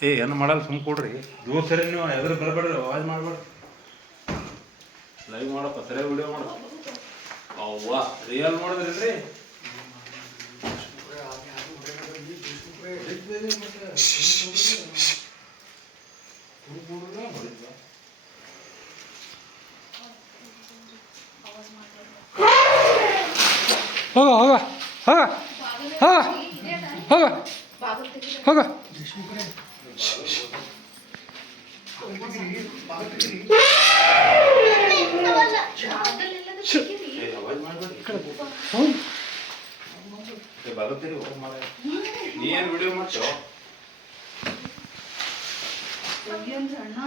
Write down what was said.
ಏನು ಮಾಡಲ್ಲ ಸುಮ್ಮ ಕೊಡ್ರಿ ದೂರ ಸರಿ ನೀವು ಎದುರು ಬರಬೇಡ್ರಿ ಅವಾಜ್ ಮಾಡ್ಬೇಡ್ರಿ ಲೈವ್ ಮಾಡಪ್ಪ ಸರಿಯಾಗಿ ವಿಡಿಯೋ ಮಾಡ ಅವ್ವ ರಿಯಲ್ ಮಾಡಿದ್ರಿ ಹೋಗ ಹೋಗ ಹೋಗ ಹೋಗ ಹೋಗ ಹೋಗ ಬರುತ್ತೀರಿ ನೀ ಏನು ವಿಡಿಯೋ ಮಾಡ್ತೋ ಅಣ್ಣ